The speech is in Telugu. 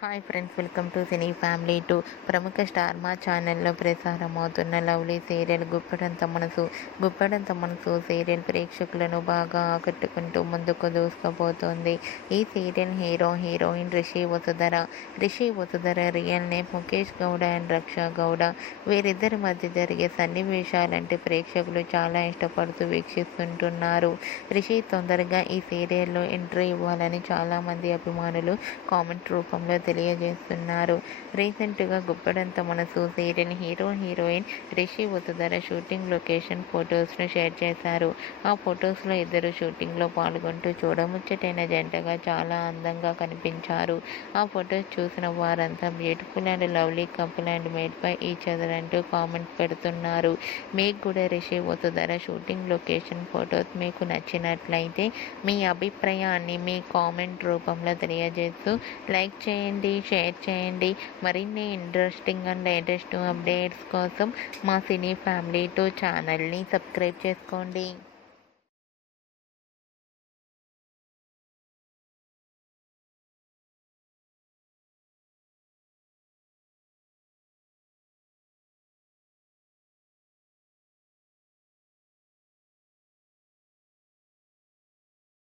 Hi friends, welcome to cine family two. ప్రముఖ స్టార్ మా ఛానల్లో ప్రసారమవుతున్న lovely serial Guppedantha Manasu serial ప్రేక్షకులను బాగా ఆకట్టుకుంటూ ముందుకు దూసుకుపోతోంది. ఈ serial heroine Rishi Vasudhara real name Mukesh Gowda and Raksha Gowda. వీరిద్దరి మధ్య జరిగే సన్నివేశాలంటే ప్రేక్షకులు చాలా ఇష్టపడుతూ వీక్షిస్తుంటున్నారు. రిషి తొందరగా ఈ సీరియల్లో ఎంట్రీ ఇవ్వాలని చాలామంది అభిమానులు కామెంట్ రూపంలో తెలియజేస్తున్నారు. రీసెంట్గా Guppedantha Manasu serial heroine Rishi Vasudhara shooting location ఫొటోస్ను షేర్ చేశారు. ఆ ఫొటోస్లో ఇద్దరు షూటింగ్లో పాల్గొంటూ చూడముచ్చటైన జంటగా చాలా అందంగా కనిపించారు. ఆ ఫొటోస్ చూసిన వారంతా beautiful and lovely couple and made by each other అంటూ కామెంట్ పెడుతున్నారు. మీకు కూడా Rishi Vasudhara shooting location photos మీకు నచ్చినట్లయితే మీ అభిప్రాయాన్ని మీ కామెంట్ రూపంలో తెలియజేస్తూ లైక్ చేయండి, షేర్ చేయండి. మరిన్ని ఇంట్రెస్టింగ్ అండ్ లేటెస్ట్ అప్డేట్స్ కోసం మా సినీ ఫ్యామిలీ టూ ఛానల్ని సబ్స్క్రైబ్ చేసుకోండి.